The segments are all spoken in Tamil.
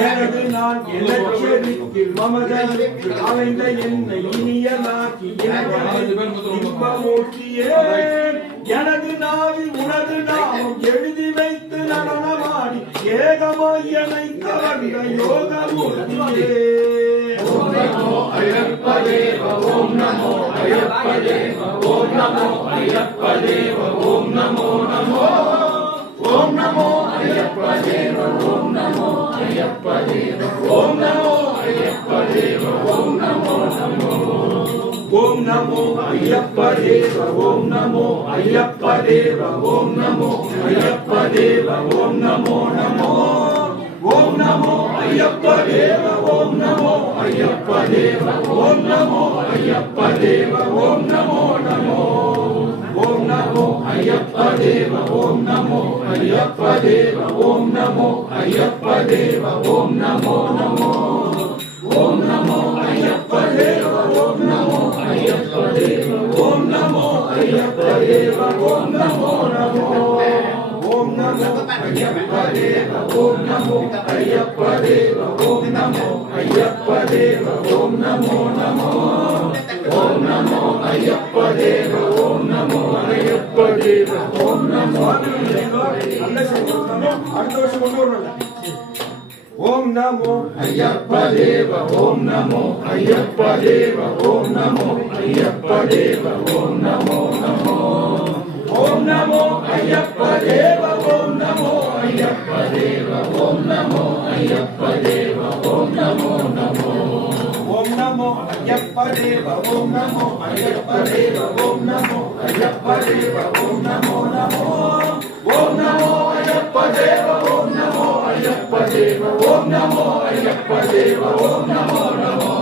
எனது நான் எலட்சணிக்கு மமதற்கு அலைந்த என்னை இனியனாக்கி இன்பமூர்த்தியே எனது நாவில் உனது நாமம் எழுதி வைத்து நடனமாடி ஏகமாயனை கவர்ந்த யோகமூர்த்தியே ஓம் நமோ ஐயப்ப தேவ ஓம் நமோ ஐயப்ப தேவ ஓம் நமோ ஐயப்ப தேவ ஓம் நமோ நமோ ஓம் நமோ ஐயப்ப தேவ ஓம் நமோ ஐயப்ப தேவ ஓம் நமோ ஐயப்ப தேவ ஓம் நமோ நமோ ஓம் நமோ ஐயப்ப தேவ ஓம் நமோ ஐயப்ப தேவ ஓம் நமோ ஐயப்ப தேவ ஓம் நமோ நமோ ஓம் நமோ ஐயப்ப தேவ ஓம் நமோ ஐயப்ப தேவ ஓம் நமோ ஐயப்ப தேவ ஓம் நமோ நமோ ஓம் நமோ ஐயப்ப தேவ ஓம் நமோ ஐயப்ப தேவ ஓம் நமோ ஐயப்ப தேவ ஓம் நமோ நமோ ஓம் நமோ ஐயப்ப தேவ ஓம் நமோ ஐயப்ப தேவ ஓம் நமோ ஐயப்ப தேவ ஓம் நமோ நமோ ஓம் நமோ ஐயப்ப தேவ ஓம் நமோ ஐயப்ப தேவ ஓம் நமோ ஐயப்ப தேவ ஓம் நமோ நமோ ஓம் நமோ ஐயப்ப தேவ ஓம் நமோ ஐயப்ப தேவ ஓம் நமோ அடுத்த வருஷம் கொண்டு வரல ஓம் நமோ ஐயப்ப தேவ ஓம் நமோ ஐயப்ப தேவ ஓம் நமோ ஐயப்ப தேவ ஓம் நமோ நமோ ஓம் நமோ ஐயப்ப தேவ ஓம் நமோ ஐயப்ப தேவ ஓம் நமோ ஐயப்ப தேவ ஓம் நமோ நமோ ஓம் நமோ ஐயப்ப தேவ ஓம் நமோ ஐயப்ப தேவ ஓம் நமோ ஐயப்ப தேவ ஓம் நமோ நமோ ஓம் நமோ ஐயப்ப தேவ ஓம் நமோ ஐயப்ப தேவ ஓம் நமோ ஐயப்ப தேவ ஓம் நமோ நமோ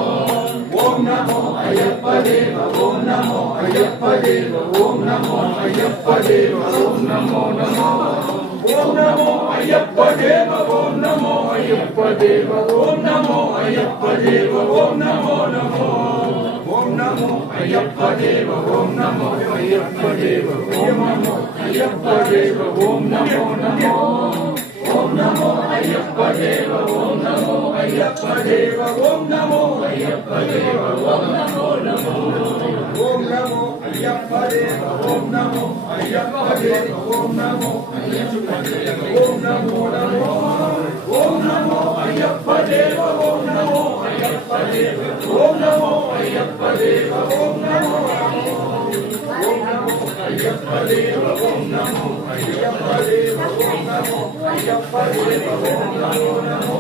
ஓம் நமோ ஐயப்ப தேவ ஓம் நமோ ஐயப்ப தேவ ஓம் நமோ ஐயப்ப தேவ ஓம் நமோ நமோ ஓம் நமோ ஐயப்ப தேவ ஓம் நமோ ஐயப்ப தேவ ஓம் நமோ ஐயப்ப தேவ ஓம் நமோ நமோ ஓம் நமோ ஐயப்ப தேவ ஓம் நமோ ஐயப்ப தேவ ஓம் நமோ ஐயப்ப தேவ ஓம் நமோ நமோ ஓம் நமோ ஐயப்ப தேவ ஓம் நமோ ஐயப்ப தேவ ஓம் நமோ ஐயப்ப தேவ ஓம் நமோ நமோ ஓம் நமோ ஐயப்ப தேவ ஓம் நமோ ஐயப்ப தேவ ஓம் நமோ ஐயப்ப தேவ ஓம் நமோ நமோ ஓம் நமோ ஐயப்ப தேவ ஓம் நமோ ஐயப்ப தேவ ஓம் நமோ ஐயப்ப தேவ ஓம் நமோ ஓம் நமோ ஐயப்ப தேவ ஓம் நமோ ஐயப்ப தேவ ஓம் நமோ ஐயப்ப தேவ ஓம் நமோ நமோ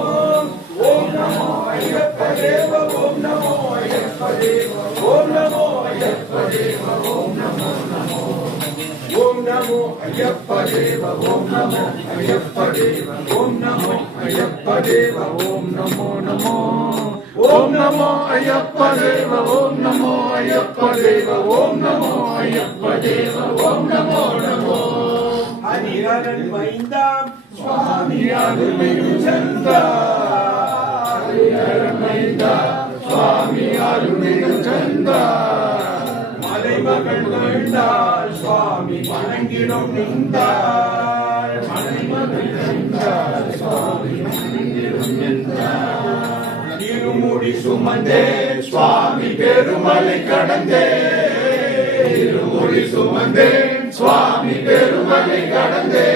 ஓம் நமோ ஐயப்ப தேவ ஓம் நமோ ஐயப்ப தேவ ஓம் நமோ ஐயப்ப தேவ ஓம் நமோ நமோ ஓம் நமோ ஐயப்ப தேவ ஓம் நமோ ஐயப்ப தேவ ஓம் நமோ ஐயப்ப தேவ ஓம் நமோ நமோ ஓம் நமோ ஐயப்ப தேவ ஓம் நமோ ஐயப்ப தேவ ஓம் நமோ ஐயப்ப தேவ ஓம் நமோ நமோ ஹரிஹரன் மைந்தாம் சுவாமி அருள்மிகு சந்தா ஹரிஹரன் மைந்தாம் சுவாமி அருள்மிகு சந்தா மலைமகள் வேண்டாள் சுவாமி வணங்கிடும் நின்றாள் மலைமகள் வேண்டாள் சுவாமி வணங்கிடும் நின்றாள் இருமுடி சுமந்தே சுவாமி பெருமலை கடந்தே இருமுடி சுமந்தே சுவாமி பெருமலை கடந்தே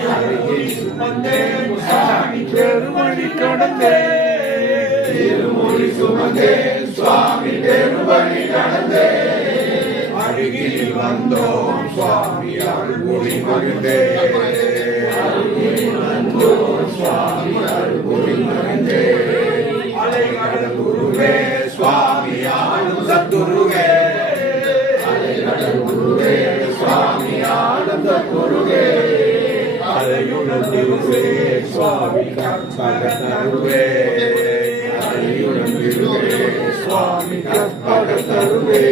இருமுடி சுமந்தே சுவாமி பெருமலை கடந்தே இருமுடி சுமந்தே சுவாமி பெருமலை கடந்தே அருகில் வந்தோம் சுவாமி அருள்மொழி மகிழ்ந்தே அருகில் வந்தோம் சுவாமி அருள்மொழி மகிழ்ந்தே அலைகடல் குருவே சுவாமி ஆளும் சத்துருவே அலைகடல் குருவே சுவாமி ஆளும் சத்துருவே அலையுடன் திருவே சுவாமி கற்பக தருவே அலையுடன் திருவே சுவாமி கற்பக தருவே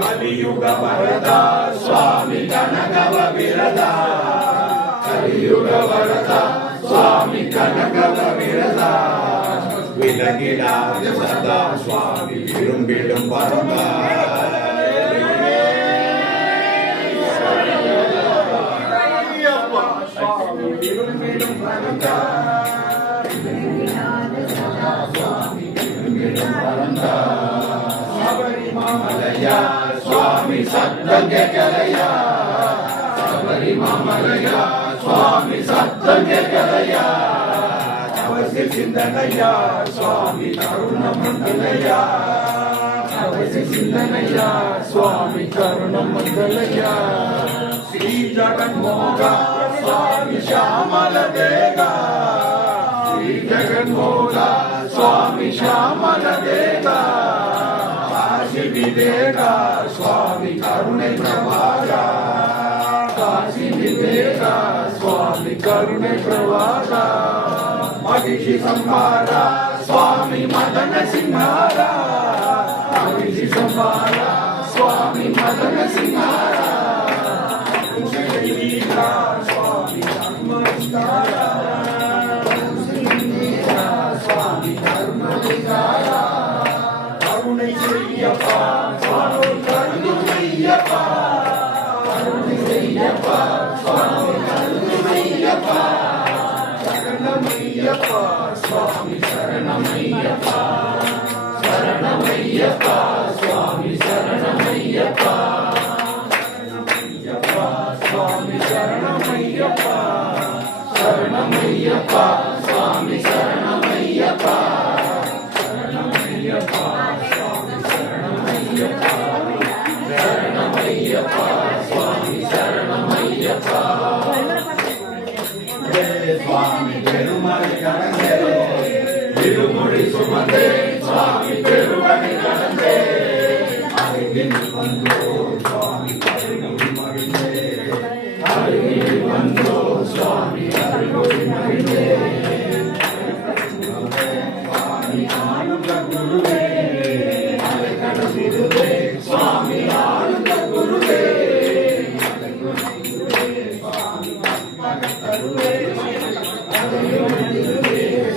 கலியுக வரதா சுவாமி கனகவ விரதா கலியுக வரதா சுவாமி கனகவ விரதா விலகிடாத சதா சுவாமி விரும்பிடும் வரதா சுவாமி விரும்பிடும் சபரிமலையா சுவாமி சத்தம் கேட்கலையா சபரிமலையா சுவாமி சத்தம் கேட்கலையா தவசி சிந்தனையா சுவாமி கருணம் மண்டலையா தவசி சிந்தனையா சுவாமி கருணம் மண்டலையா శ్రీ జగన్మోహ స్వామి శ్యామల దేగా శ్రీ జగన్మోహ స్వామి శ్యామల దేగా కాశీ వివేక స్వామి కరుణை ప్రవాగా కాశీ వివేక స్వామి కరుణை ప్రవాగా మహిషి సంహార స్వామి మదన సింహార మహిషి సంహార స్వామి మదన సింహార స్వామి నమస్కార స్వామి ధర్మలింగాయ కరుణை செய்யப்பா స్వామి కరుణయ్యప్పా కరుణை செய்யப்பா స్వామి కరుణయ్యప్పా శరణమయ్యప్పా స్వామి శరణమయ్యప్పా శరణమయ్యప్పా స్వామి శరణమయ్యప్పా స్వామి శరణమయ్యప్ప శరణమయ్యప్ప స్వామి శరణమయ్యప్ప శరణమయ్యప్ప స్వామి శరణమయ్యప్ప శరణమయ్యప్ప స్వామి శరణమయ్యప్ప స్వామి పెరుమళి కడందే తిరుముడి సుమందే స్వామి పెరుమళి కడందే అరిగిని బంధు స్వామి అరిగిని మరిందే అరిగిని బంధు స్వామి అరిగిని మరిందే స్వామి ఆనంద గురువే అలకడ గురువే స్వామి ఆనంద గురువే స్వామి కల్పగతరువే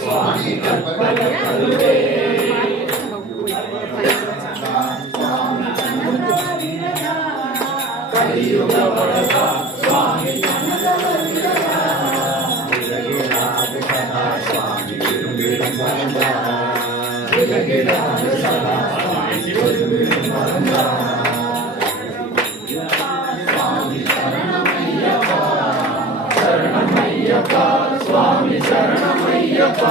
స్వామి కల్పగతరువే కలియుగ వరద స్వామి స్వామి శరణమయ్యప్ప స్వామి శరణమయ్యప్ప